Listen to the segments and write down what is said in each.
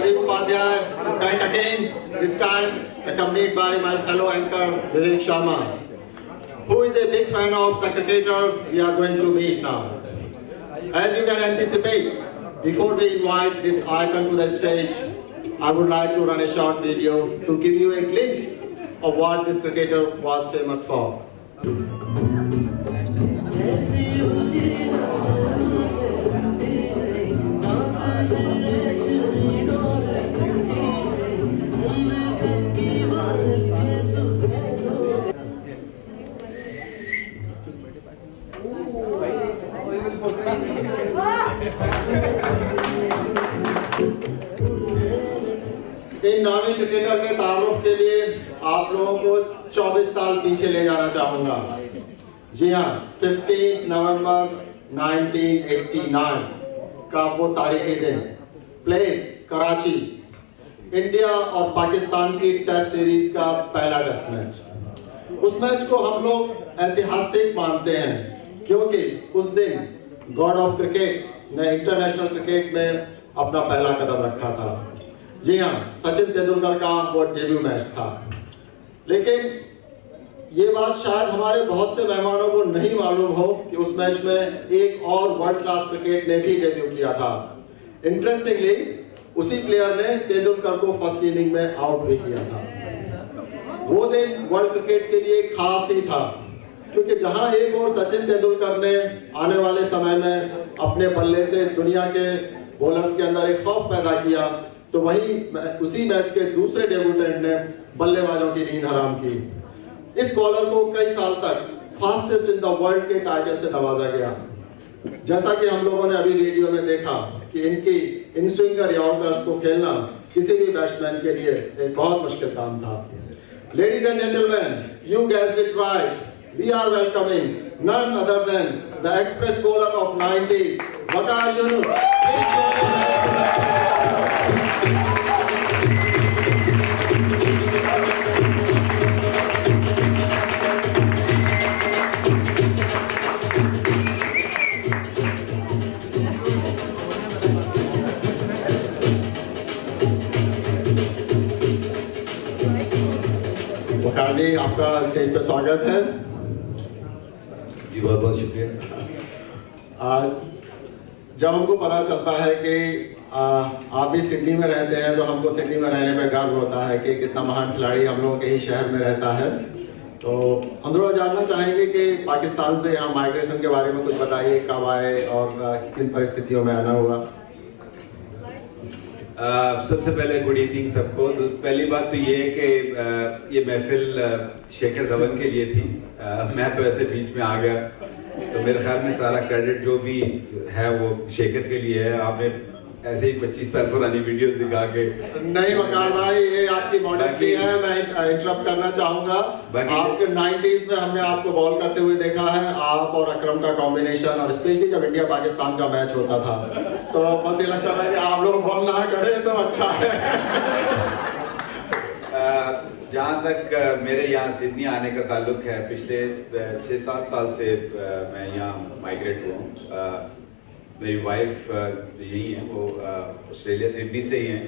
Pradeep Upadhyay is back again, this time accompanied by my fellow anchor Vivek Sharma, who is a big fan of the cricketer we are going to meet now. As you can anticipate, before we invite this icon to the stage, I would like to run a short video to give you a glimpse of what this cricketer was famous for. इन नामी cricketer के तारुफ के लिए आप लोगों को 24 साल पीछे ले जाना चाहूंगा। जी हाँ, 15 नवंबर 1989 का वो तारीखी दिन, प्लेस कराची, इंडिया और पाकिस्तान की टेस्ट सीरीज का पहला टेस्ट मैच। उस मैच को हम लोग ऐतिहासिक मानते हैं क्योंकि उस दिन गॉड ऑफ क्रिकेट ने इंटरनेशनल क्रिकेट में अपना पहला कदम रखा था। जी हाँ, सचिन तेंदुलकर का वो डेब्यू मैच था। लेकिन ये बात शायद हमारे बहुत से मेहमानों को नहीं मालूम हो कि उस मैच में एक और वर्ल्ड क्लास क्रिकेट ने भी डेब्यू किया था। इंटरेस्टिंगली उसी प्लेयर ने तेंदुलकर को फर्स्ट इनिंग में आउट भी किया था। वो दिन वर्ल्ड क्रिकेट के लिए खास ही था क्योंकि जहां एक और सचिन तेंदुलकर ने आने वाले समय में अपने बल्ले से दुनिया के बॉलर्स के अंदर एक खौफ पैदा किया, तो वहीं उसी मैच के दूसरे डेब्यूटेंट ने बल्लेबाजों की नींद हराम की। इस बॉलर को कई साल तक फास्टेस्ट इन द वर्ल्ड के टाइटल से नवाजा गया। जैसा कि हम लोगों ने अभी वीडियो में देखा कि इनकी इन स्विंगर यॉर्कर्स को खेलना किसी भी बैट्समैन के लिए एक बहुत मुश्किल काम था। Ladies and gentleman, you guessed it right, we are welcoming none other than the express bowler of 90s, Waqar Younis. वकार जी, आपका स्टेज पे स्वागत है। जी बहुत बहुत शुक्रिया। जब हमको पता चलता है कि आप भी सिडनी में रहते हैं तो हमको सिडनी में रहने में गर्व होता है कि कितना महान खिलाड़ी हम लोगों के ही शहर में रहता है। तो हम लोग जानना चाहेंगे कि पाकिस्तान से यहाँ माइग्रेशन के बारे में कुछ बताइए, कब आए और किन परिस्थितियों में आना हुआ। सबसे पहले गुड इवनिंग सबको। तो पहली बात तो ये है कि ये महफिल शेखर धवन के लिए थी। मैं तो ऐसे बीच में आ गया, तो मेरे ख्याल में सारा क्रेडिट जो भी है वो शेखर के लिए है। आपने ऐसे ही 25 साल पुरानी वीडियोस दिखा के नहीं वकार भाई, ये आपकी मॉडेस्टी है, मैं इंटरप्ट करना चाहूंगा। आपके 90s में हमने आपको बॉल करते हुए देखा है, आप और अकरम का कॉम्बिनेशन, और स्पेशली जब इंडिया पाकिस्तान का मैच होता था तो बस ये लगता था कि आप लोग बॉल ना करें तो अच्छा है। जहाँ तक मेरे यहाँ सिडनी आने का ताल्लुक है, पिछले 6-7 साल से मैं यहाँ माइग्रेट हुआ हूँ। मेरी वाइफ यही है, वो ऑस्ट्रेलिया सिडनी से ही हैं।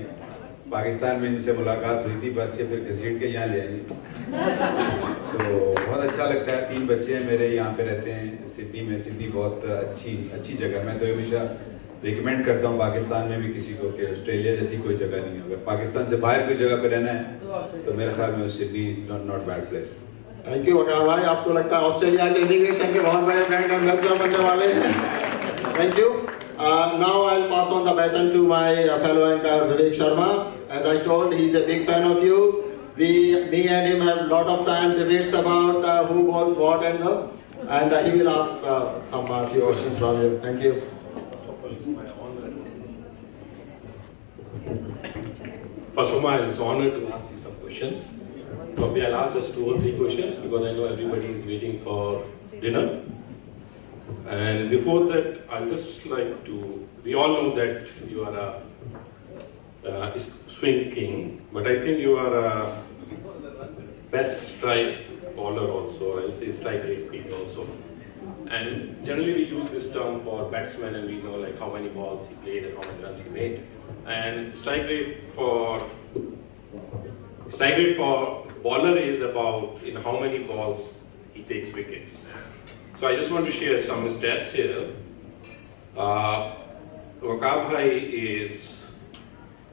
पाकिस्तान में इनसे मुलाकात हुई थी, बस ये फिर घसीट के यहाँ ले आई। तो बहुत अच्छा लगता है। 3 बच्चे हैं मेरे, यहाँ पे रहते हैं सिडनी में। सिडनी बहुत अच्छी जगह। मैं तो हमेशा रिकमेंड करता हूँ पाकिस्तान में भी किसी को कि ऑस्ट्रेलिया जैसी कोई जगह नहीं है। अगर पाकिस्तान से बाहर कोई जगह पे रहना है तो मेरे ख्याल में Sydney is not bad place. Thank you Waqar भाई, आपको लगता है ऑस्ट्रेलिया के इमिग्रेशन के बहुत बड़े ब्रांड एम्बेसडर बनने वाले हैं। Thank you. Now I'll pass on the baton to my fellow anchor Vivek Sharma. As I told, he's a big fan of you. Me and him have a lot of time debates about who bowls what and he will ask some few questions from you. Thank you. First of all, it's an honor to ask you some questions. Probably I'll ask just 2 or 3 questions because I know everybody is waiting for dinner. And before that, I'd just like to, we all know that you are a swing king, but I think you are a best strike bowler also, or I'll say strike rate king also. And generally we use this term for batsmen and we know like how many balls he played and how many runs he made. And strike rate for bowler is about in how many balls he takes wickets. So I just want to share some stats here. Waqar Bhai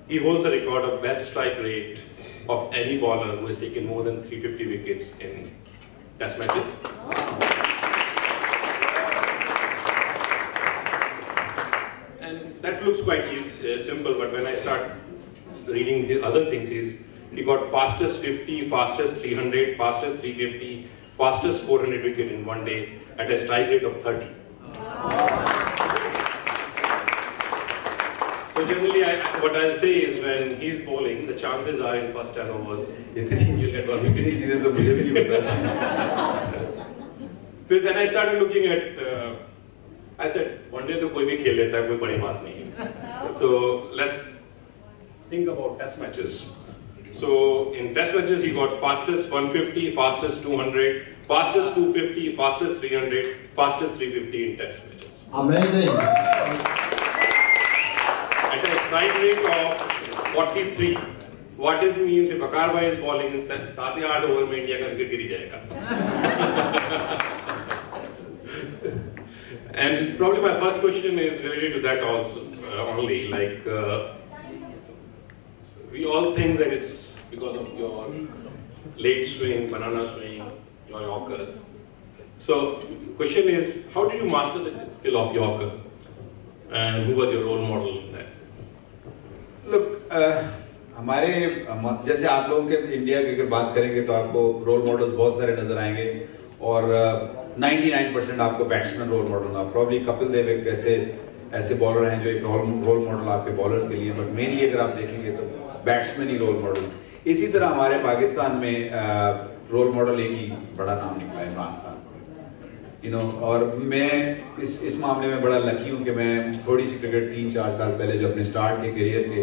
he holds a record of best strike rate of any bowler who has taken more than 350 wickets in Test matches. And that looks quite simple, but when I start reading the other things, he got fastest 50, fastest 300, fastest 350, fastest 400 wicket in one day at a strike rate of 30. So generally, what I'll say is when he's bowling, the chances are in first 10 overs, you'll get one wicket. Then I started looking at, I said, one day to koi bhi khel leta hai, koi badi baat nahi hai. So let's think about test matches. So in test matches, he got fastest 150, fastest 200, fastest 250, fastest 300, fastest 350 in test matches. Amazing. At a strike rate of 43, what does it mean if Waqar Bhai is bowling in 7-8 over में India का wicket गिर जाएगा? And probably my first question is related to that also, only like we all think that it's because of your late swing, banana swing, your Yorker. So question is, how did you master the skill of Yorker? And who was your role model in that? Look, हमारे जैसे आप लोगों के India की अगर बात करेंगे तो आपको रोल मॉडल्स बहुत सारे नजर आएंगे और 99% आपको बैट्समैन रोल मॉडल ना, प्रॉब्ली कपिल देव एक ऐसे बॉलर हैं जो एक रोल मॉडल आपके बॉलर्स के लिए, बट मेनली अगर आप देखेंगे तो बैट्समैन ही रोल मॉडल। इसी तरह हमारे पाकिस्तान में रोल मॉडल एक ही बड़ा नाम निकला, इमरान खान, और मैं इस मामले में बड़ा लकी हूँ कि मैं थोड़ी सी क्रिकेट 3-4 साल पहले जो अपने स्टार्ट के करियर के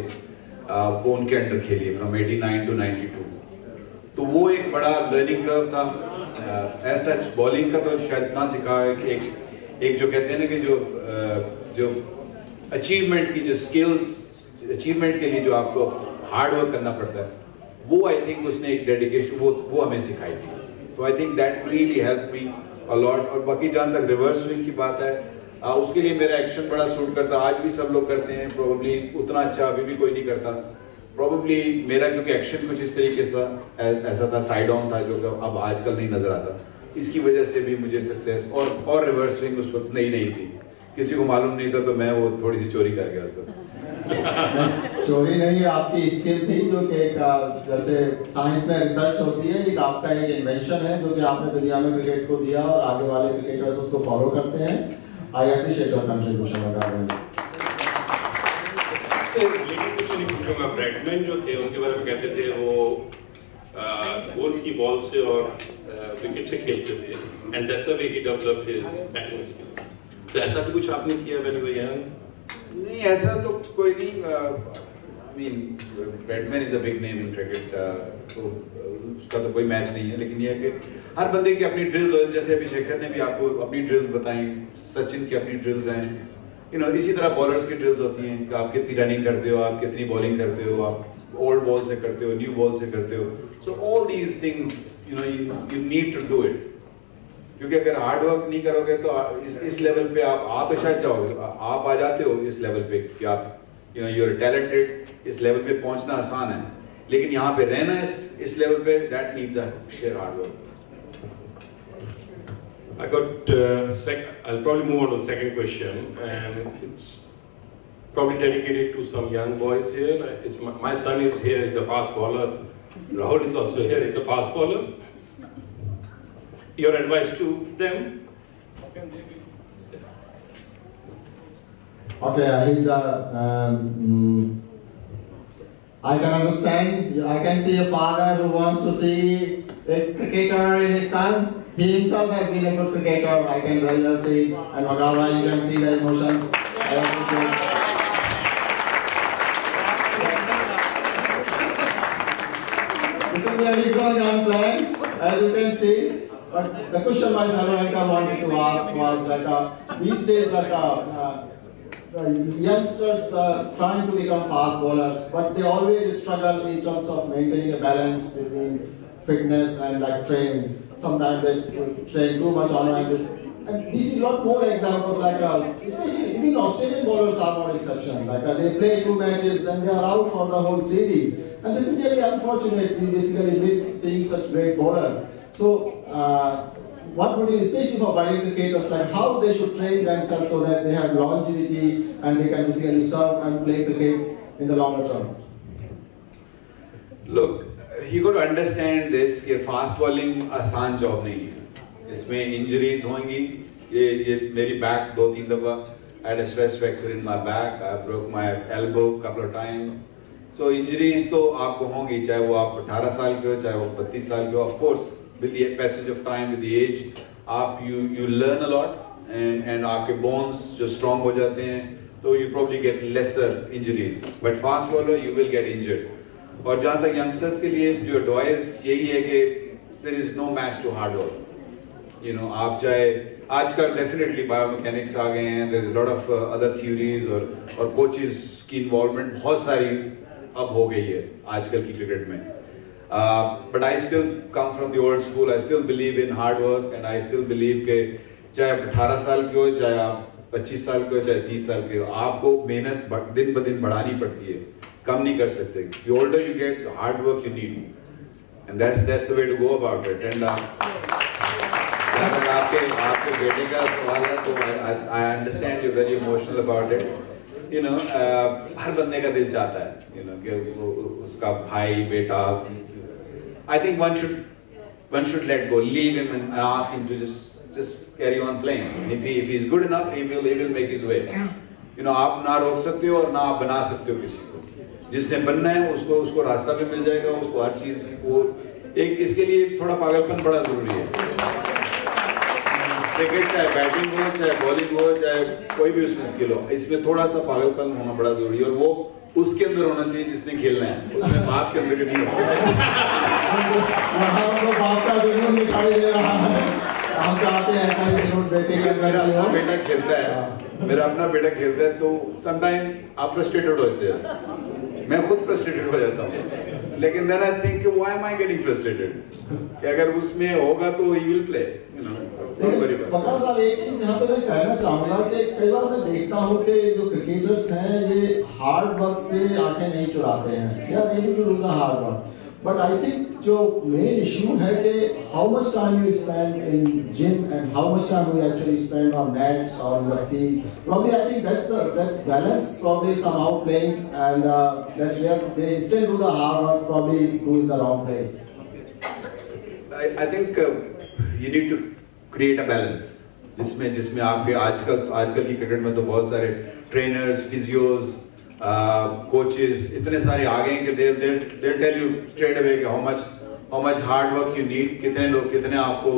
वो उनके अंडर खेली फ्रॉम 89 to 92, तो वो एक बड़ा लर्निंग कर्व था। एज सच बॉलिंग का तो शायद ना सिखा, एक जो कहते हैं ना कि जो अचीवमेंट की जो स्किल्स अचीवमेंट के लिए जो आपको हार्ड वर्क करना पड़ता है, वो आई थिंक उसने एक डेडिकेशन वो हमें सिखाई थी। तो I think that really help me a lot. और बाकी जहाँ तक रिवर्स स्विंग की बात है, उसके लिए मेरा एक्शन बड़ा सूट करता, आज भी सब लोग करते हैं, प्रोबेबली उतना अच्छा अभी भी कोई नहीं करता। प्रोबेबली मेरा क्योंकि एक्शन कुछ इस तरीके से ऐसा था, साइड ऑन था, जो अब आजकल नहीं नजर आता, इसकी वजह से भी मुझे सक्सेस और रिवर्स स्विंग उस वक्त नहीं थी, किसी को मालूम नहीं था, तो मैं वो थोड़ी सी चोरी कर गया उसको। चोरी नहीं, आपकी स्किल थी जो कि जैसे साइंस में रिसर्च होती है, एक आपका एक इन्वेंशन है जो कि आपने दुनिया में क्रिकेट को दिया और आगे वाले क्रिकेटर्स उसको फॉलो करते हैं। आई अप्रिशिएट योर कंट्रीब्यूशन वगैरह। ब्रैडमैन जो थे उनके बारे में कहते थे वो गोल की बॉल से और विकेट से खेलते थे, and that's the way he developed his batting skills. तो ऐसा भी कुछ आपने किया व्हेन यू वर यंग? नहीं, ऐसा तो कोई नहीं। I mean, Batman is a big name in cricket, तो उसका तो कोई मैच नहीं है, लेकिन ये है कि हर बंदे की अपनी ड्रिल्स हो, जैसे अभी शेखर ने भी आपको अपनी ड्रिल्स बताई, सचिन की अपनी ड्रिल्स हैं, इसी तरह बॉलर्स की ड्रिल्स होती हैं कि आप कितनी रनिंग करते हो, आप कितनी बॉलिंग करते हो, आप ओल्ड बॉल से करते हो, न्यू बॉल से करते हो। So all these things you need to do it, क्योंकि अगर हार्ड वर्क नहीं करोगे तो इस लेवल पे आप आ तो शायद जाओगे, आप आ जाते हो इस लेवल पे कि आप यू आर टैलेंटेड, इस लेवल पे पहुंचना आसान है, लेकिन यहाँ पे रहना इस लेवल पे that needs a share hard work. I got, I'll probably move on to the second question, and it's probably dedicated to some young boys here. It's my son is here, he's a fast bowler. Rahul is also here, he's a fast bowler. Your advice to them? Okay, he's I can understand. I can see a father who wants to see a cricketer in his son. He himself has been a good cricketer. I can very well see. And Waqar Bhai, you can see the emotions. I appreciate. This is a very good young plan, as you can see. But the question my fellow anchor wanted to ask was that these days, youngsters trying to become fast bowlers, but they always struggle in terms of maintaining a balance between fitness and like training. Sometimes they train too much online, and we see a lot more examples like, especially even Australian bowlers are not exception. Like they play 2 matches, then they are out for the whole series, and this is really unfortunate. We basically miss seeing such great bowlers. So. What would you, especially for budding cricketers, like how they should train themselves so that they have longevity and they can basically serve and play cricket in the longer term? Look, you got to understand this कि fast bowling आसान job नहीं है. इसमें injuries होंगी. ये मेरी back 2-3 दफा. I had a stress fracture in my back. I broke my elbow a couple of times. So injuries तो आपको होंगी, चाहे वो आप 18 साल के हो, चाहे वो 32 साल के हो. Of course. With the passage of time, with the age, you learn a lot, and आपके bones जो strong हो जाते हैं, तो you probably get lesser injuries. But fast bowler, you will get injured. और जहाँ तक youngsters के लिए जो advice यही है कि there is no match to hard work. You know, आप चाहे आजकल definitely biomechanics आ गए हैं, there is a lot of other theories और coaches की involvement बहुत सारी अब हो गई है आजकल की cricket में. But I still come from the old school. I still believe in hard work, and I still believe कि चाहे आप 18 साल के हो, चाहे आप 25 साल के हो, चाहे 30 साल के हो, आपको मेहनत दिन ब दिन बढ़ानी पड़ती है, कम नहीं कर सकते. The older you get, the hard work you need, and that's the way to go about it. And आपके बेटे का सवाल है, तो I understand you're very emotional about it. You know, हर बंदे का दिल चाहता है, you know, कि उसका भाई बेटा. I think one should let go, leave him and ask him to just carry on playing. If he's good enough, he will make his way. You know, आप ना रोक सकते हो और ना आप बना सकते हो किसी को. जिसने बनना है उसको रास्ता भी मिल जाएगा, उसको हर चीज को इसके लिए थोड़ा पागलपन बड़ा जरूरी है. क्रिकेट चाहे बैटिंग हो, चाहे बॉलिंग हो, चाहे कोई भी उसमें स्किल हो, इसमें थोड़ा सा पागलपन होना बड़ा जरूरी है, और वो उसके अंदर होना चाहिए जिसने खेलना है. उसमें बाप के अंदर नहीं होता. बाप का जुनून दिखाई दे रहा है. हम चाहते हैं ऐसा ही जुनून बेटे के अंदर. मेरा बेटा खेलता है, मेरा अपना बेटा खेलता है, तो समटाइम आप फ्रस्ट्रेटेड होते हैं. मैं खुद फ्रस्ट्रेटेड हो जाता हूँ, लेकिन then I think why am I getting frustrated? कि अगर उसमें होगा तो he will play, you know. वकार साहब, एक चीज यहाँ पे मैं कहना चाहूँगा कि कई बार मैं देखता हूँ कि जो क्रिकेटर्स हैं ये हार्ड वर्क से आंखें नहीं चुराते हैं. They are ready to do the hard work. But I think जो main issue है कि how much time you spend in gym and how much time we actually spend on nets or in the field. Probably I think that balance probably somehow playing, and that's where they still do the hard work, probably do in the wrong place. I think you need to create a balance. जिसमें आपके आजकल की cricket में तो बहुत सारे trainers, physios, coaches इतने सारे आ गए कि they'll tell you straight away कि how much hard work you need, कितने आपको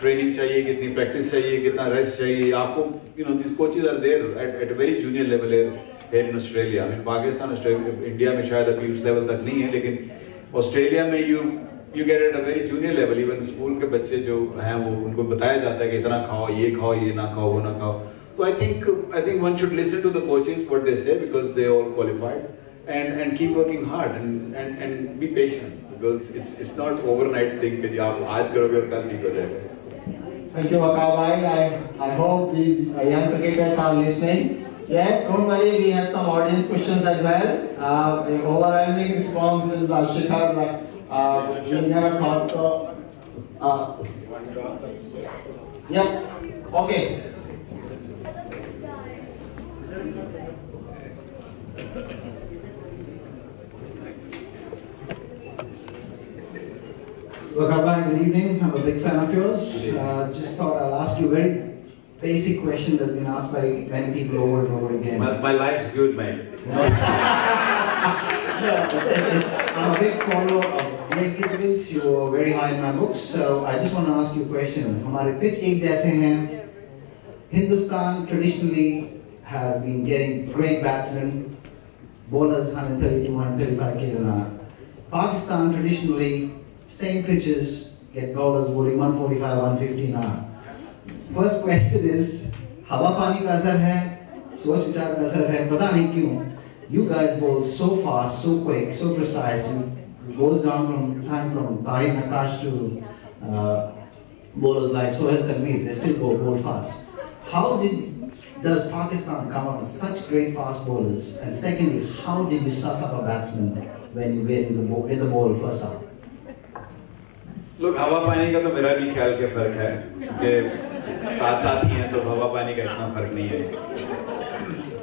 ट्रेनिंग चाहिए, कितनी प्रैक्टिस चाहिए, कितना रेस्ट चाहिए आपको. You know, these coaches are there at a very junior level here in Australia. I mean, Pakistan, Australia, India में शायद अभी उस लेवल तक नहीं है, लेकिन ऑस्ट्रेलिया में you get at a very junior level. Even school के बच्चे जो हैं वो उनको बताया जाता है कि इतना खाओ, ये ना खाओ, वो ना खाओ. So I think one should listen to the coaches what they say, because they all qualified, and keep working hard and be patient, because it's not overnight thing कि आप आज करोगे और कल नहीं हो जाएगा. Thank you, Waqar bhai. I hope these young cricketers are listening. Yeah, don't worry, we have some audience questions as well. Overwhelming response with Shikhar. We never thought so. Yep. Okay. Waqar bhai, good evening. I'm a big fan of yours. Just thought I'll ask you a very basic question that's been asked by many people over and over again. My life's good, mate. I'm a big follower of great cricketers. You're very high in my books. So I just want to ask you a question. हमारे pitch एक जैसे हैं. Hindustan traditionally has been getting great batsmen, bowlers 130 to 135 km an hour. Pakistan traditionally, same pitches, get bowlers bowling 145, 150 an hour. First question is, हवा पानी का असर है सोच विचार का असर है, पता नहीं क्यों. You guys bowl so fast, so quick, so precise. It goes down from Tahir Nakash to bowlers like Sohail Tanveer. They still bowl fast. How does Pakistan come up with such great fast bowlers? And secondly, how did you suss up a batsman when you were in the ball first half? लोग हवा पानी का तो मेरा भी ख्याल के फर्क है कि साथ साथ ही हैं, तो हवा पानी का इतना फर्क नहीं है.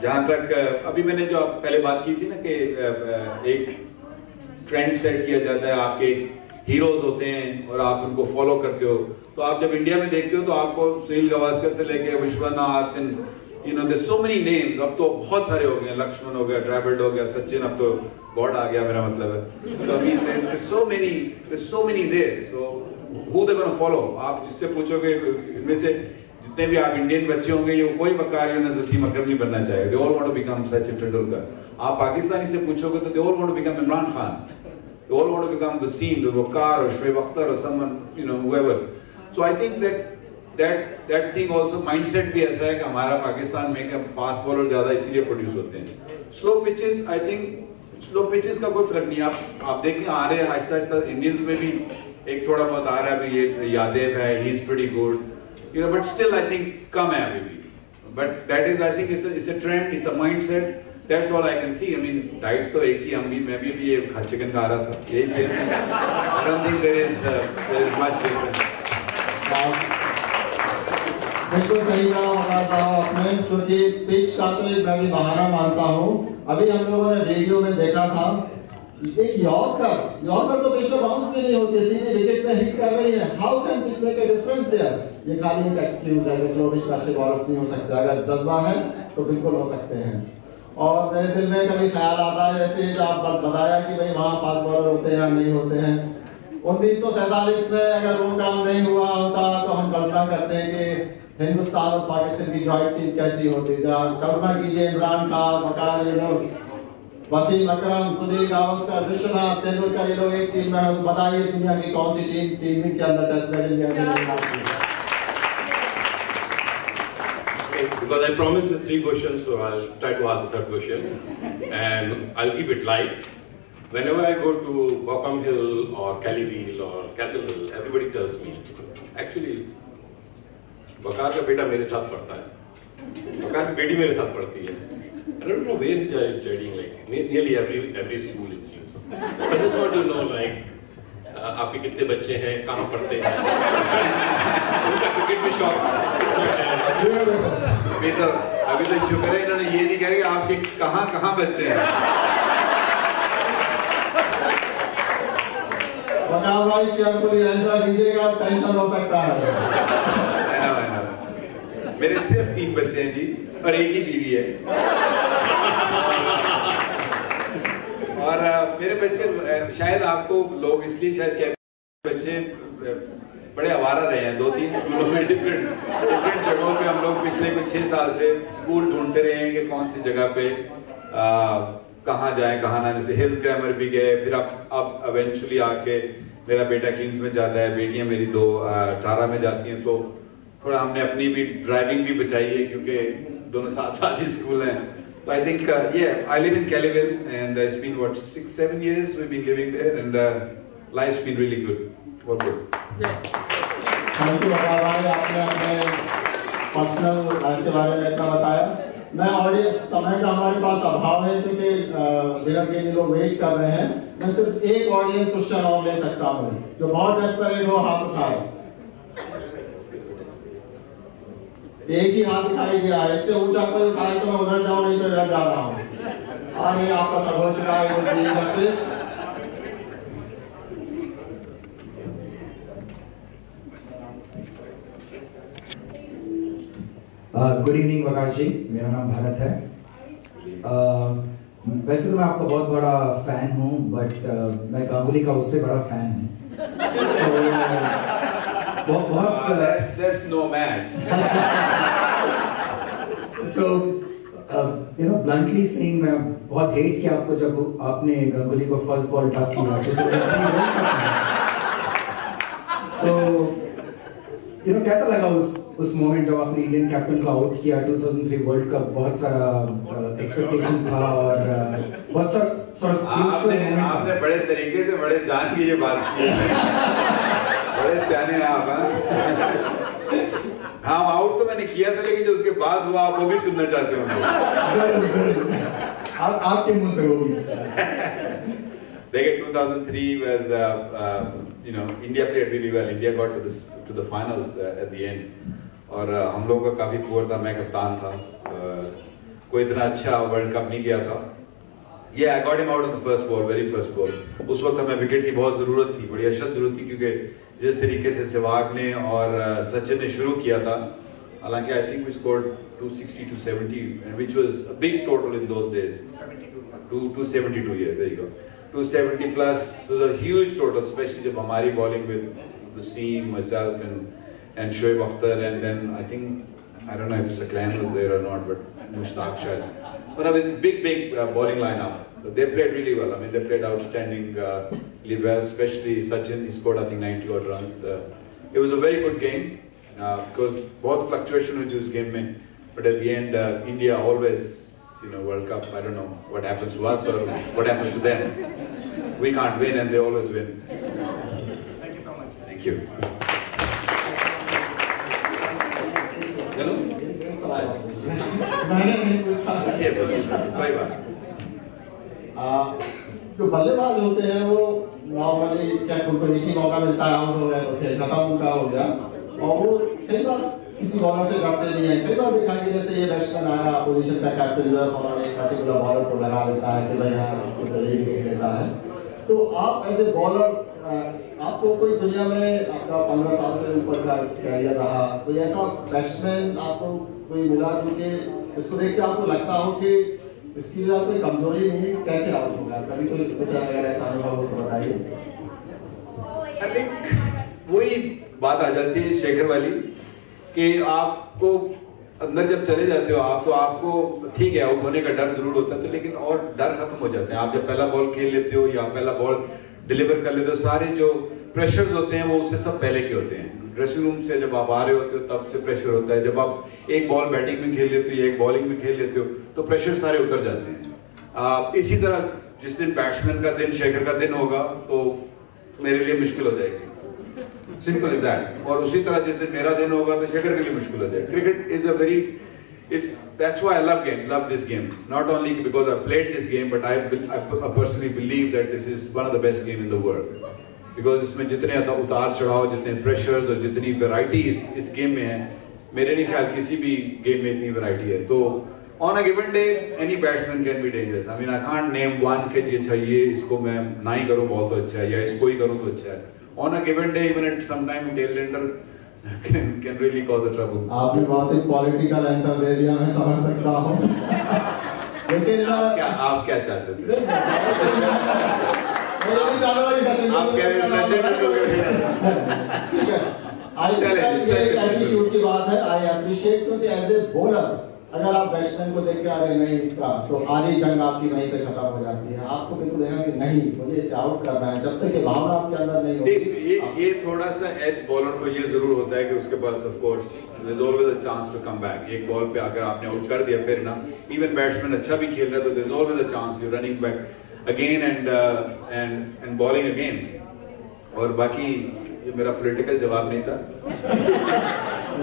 जहाँ तक अभी मैंने जो पहले बात की थी ना कि एक ट्रेंड सेट किया जाता है, आपके हीरोज होते हैं और आप उनको फॉलो करते हो. तो आप जब इंडिया में देखते हो तो आपको सुनील गावस्कर से लेके Vishwanath and there so many names. अब तो बहुत सारे हो गए, लक्ष्मण हो गया, ट्रेविड हो गया, सचिन, अब तो गॉड आ गया मेरा मतलब है. तो अभी there's so many there. So who they gonna follow? आप जिससे पूछोगे इनमें से जितने भी आप इंडियन बच्चे होंगे, ये कोई वकार यूनुस वसीम अकरम नहीं बनना चाहेगा. They all want to become Sachin Tendulkar. आप पाकिस्तानी से पूछोगे तो they all want to become Imran Khan. They all want to become Wasim, Waqar or Shoaib Akhtar or someone, whoever. So I think that thing also mindset भी ऐसा है कि हमारा पाकिस्तान में फास्ट बॉलर ज्यादा इसीलिए प्रोड्यूस होते हैं. Slow pitches, I think slow pitches का कोई फर्क नहीं. आप देखें आ रहे हैं आहिस्ता आहिस्ता इंडियंस में भी एक थोड़ा बहुत आ रहा है. ये यादेव है, he is pretty good, but still I think कम है अभी भी. But that is, I think it's a trend, it's a mindset. That's all I can see. I mean diet तो एक ही, मैं भी ये चिकन खा रहा था, यही से. I don't think there is much difference. बिल्कुल सही कहा वकार साहब आपने, क्योंकि पिच का तो मैं भी बहाना मानता हूँ. अभी हम लोगों ने वीडियो में देखा था एक यॉर्कर तो पिच पे बाउंस भी नहीं होती, सीधे विकेट पे हिट कर रही है. How can pitch make a difference there? ये खाली एक एक्सक्यूज है कि स्लो पिच पे अच्छे बॉलर्स नहीं हो सकते. अगर जज्बा है तो बिल्कुल हो सकते हैं. और मेरे दिल में कभी ख्याल आता है, जैसे जो आप बताया कि भाई वहाँ फास्ट बॉलर होते हैं या नहीं होते हैं. 1947 में अगर वो काम नहीं हुआ होता तो हम कल्पना करते हैं कि हिंदुस्तान और पाकिस्तान की जॉइंट टीम कैसी होती. जरा कल्पना कीजिए, इमरान खान, वकार यूनुस, वसीम अकरम, सुनील गावस्कर, विश्वनाथ, तेंदुलकर, ये लोग एक टीम में. बताइए दुनिया की कौन सी टीम के अंदर टेस्ट मैच इंडिया से. Because I promised the 3 questions, so I'll try to ask the 3rd question, and I'll keep it light. Whenever I go to Bockham Hill or Callywheel or Castle Hill, everybody tells me, actually, वकार का बेटा मेरे साथ पढ़ता है, वकार की बेटी मेरे साथ पढ़ती है. I don't know where they are studying, like nearly every school it seems. I just want to know, like, आपके कितने बच्चे हैं, कहाँ पढ़ते हैं, उनका क्रिकेट में शौक है. अभी तो शुक्र है इन्होंने ये नहीं कहा कि आपके कहाँ बच्चे हैं. वकार भाई क्या कोई ऐसा दीजिएगा, टेंशन हो सकता है. मेरे सिर्फ 3 बच्चे हैं जी, और एक ही बीवी है. और मेरे बच्चे, शायद आपको लोग इसलिए शायद कहते हैं बच्चे बड़े आवारा रहे हैं. 2-3 स्कूलों में डिफरेंट जगहों पे हम लोग पिछले कुछ 6 साल से स्कूल ढूंढते रहे हैं कि कौन सी जगह पे कहाँ जाए कहाँ ना. जैसे हिल्स ग्रामर भी गए, फिर अब इवेंचुअली आके मेरा बेटा किंग्स में जाता है, बेटियां मेरी 2 टारा में जाती हैं. तो थोड़ा हमने अपनी भी ड्राइविंग भी बचाई है क्योंकि दोनों साथ ही स्कूल हैं. So I think I live in Callywheel and it's been 6-7 years we've been living there and life's been really good. What good? Thank you Waqar भाई, आपने अपने पर्सनल लाइफ के बारे में इतना बताया. मैं ऑडियंस, समय का हमारे पास अभाव है क्योंकि विनर के लिए लोग वेट कर रहे हैं. मैं सिर्फ एक ऑडियंस क्वेश्चन और ले सकता हूँ. जो बहुत डेस्परेट हो हाथ उठाए. एक ही हाथ दिखाई दिया है, इससे ऊंचा कोई उठाए तो मैं उधर जाऊं, नहीं तो इधर जा रहा हूं. और ये आपका सब हो चुका है. गुड इवनिंग वकार जी, मेरा नाम भारत है. वैसे तो मैं आपका बहुत बड़ा फैन हूँ, बट मैं गांगुली का उससे बड़ा फैन हूँ. There's no match. So, bluntly saying, मैं बहुत हेट किया आपको जब आपने गांगुली को फर्स्ट बॉल टॉप किया. तो कैसा लगा उस मोमेंट जब आपने इंडियन कैप्टन को आउट किया 2003 वर्ल्ड कप, बहुत सारा एक्सपेक्टेशन था और बहुत सारा आपने बड़े तरीके से बड़े जान की ये बात की बड़े सियाने हैं आप। हाँ आउट तो मैंने किया था, लेकिन जो उसके बाद हुआ आप वो भी सुनना चाहते हो? जरूर आपके मुंह से होगी। देखिए 2003 was India played really well. India got to the finals at the end. और हम लोगों का काफी पुअर था, मैं कप्तान था, कोई इतना अच्छा वर्ल्ड कप नहीं किया था। Yeah, I got him out of the first ball, very first ball. उस वक्त हमें विकेट की बहुत जरूरत थी, बड़ी अशद जरूरत थी, क्योंकि जिस तरीके से सहवाग ने और सचिन ने शुरू किया था, हालांकि I think we scored 260 to 70, which was a big total in those days. 272, yeah, there you go. 270 plus was a huge total, especially जब हमारी bowling with Wasim, myself and Shoaib Akhtar, and then I think, I don't know if Saklan was there or not, but Mushtaq Shah. But it was a big bowling lineup. So they played really well. I mean, they played outstandingly well, especially Sachin. He scored, I think, 90 odd runs. It was a very good game because बहुत fluctuation हुई थी उस game में. But at the end, India always, World Cup. I don't know what happens to us or what happens to them. We can't win, and they always win. Thank you so much. Thank you. चलो मैंने नहीं पूछा। कोई बात। जो बल्लेबाज होते हैं वो नॉर्मली क्या उनको एक ही मौका मिलता है, आउट हो गए तो खेल खत्म उनका हो गया, और वो कई बार किसी बॉलर से डरते नहीं है। कई बार देखा कि जैसे ये बैट्समैन आया पोजीशन का कैप्टन जो है और एक पर्टिकुलर बॉलर को लगा देता है कि भाई हाँ इसको तो यही विकेट लेता है। तो आप एज ए बॉलर, आपको कोई दुनिया में आपका 15 साल से ऊपर का कैरियर रहा, कोई ऐसा बैट्समैन आपको कोई मिला क्योंकि इसको देख के आपको लगता हो कि इसकी वजह कोई कमजोरी नहीं, कैसे आउट होगा? कभी कोई कुछ अगर ऐसा अनुभव हो तो बताइए। I think वही बात आ जाती है शेखर वाली कि आपको अंदर जब चले जाते हो आपको ठीक है आउट होने का डर जरूर होता है, तो लेकिन और डर खत्म हो जाते हैं। आप जब पहला बॉल खेल लेते हो या पहला बॉल डिलीवर कर लेते हो, सारे जो प्रेशर्स होते हैं वो उससे सब पहले के होते हैं। ड्रेसिंग रूम से जब आप आ रहे होते हो तब से प्रेशर होता है, जब आप एक बॉल बैटिंग में खेल लेते हो या एक बॉलिंग में खेल लेते हो तो प्रेशर सारे उतर जाते हैं। इसी तरह जिस दिन बैट्समैन का दिन, शेखर का दिन होगा तो मेरे लिए मुश्किल हो जाएगी, सिंपल इज दैट। और उसी तरह जिस दिन मेरा दिन होगा तो शेखर के लिए मुश्किल हो जाएगी। Cricket is a very that's why I love this game, not only because I played this game, but I personally believe that this is one of the best game in the world, because इसमें जितने उतार चढ़ाव, जितने pressures और जितनी varieties इस game में है, मेरे नहीं ख्याल किसी भी गेम में इतनी वैरायटी है। तो on a given day any batsman can be dangerous. I mean I can't name one कि अच्छा ये इसको मैं ना ही करूँ बॉल तो अच्छा है या इसको ही करूँ तो अच्छा है। On a given day even at some time tailender can really cause a trouble. आपने बहुत ही पॉलिटिकल आंसर दे दिया, मैं समझ सकता हूँ। लेकिन आप क्या चाहते थे? आप कह रहे हैं ठीक है, एटीट्यूड की बात है। आई अप्रिशिएट क्योंकि एज ए बॉलर अगर आप बैट्समैन को देख के आ रहे नहीं इसका, तो आधी जंग आपकी वहीं पे खत्म हो जाती है। आपको बिल्कुल देना कि नहीं मुझे इसे आउट करना है, जब तक ये भावना आपके अंदर नहीं होगी। ये थोड़ा सा एज बॉलर को ये जरूर होता है कि उसके पास of course there is always a chance to come back. एक बॉल पे अगर आपने आउट कर दिया फिर ना, इवन बैट्समैन अच्छा भी खेल रहा है तो there is always a chance you running back again and bowling again. और बाकी ये मेरा पॉलिटिकल जवाब नहीं था,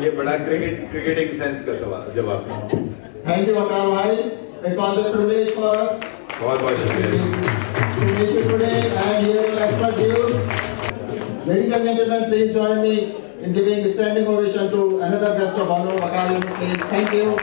ये बड़ा क्रिकेटिंग सेंस का जवाब है। थैंक यू वकार भाई, it was a privilege for us बहुत शुक्रिया to meet you today and hear your expert views. Ladies and gentlemen, please join me in giving a standing ovation to another guest of honor, Waqar Younis. Thank you.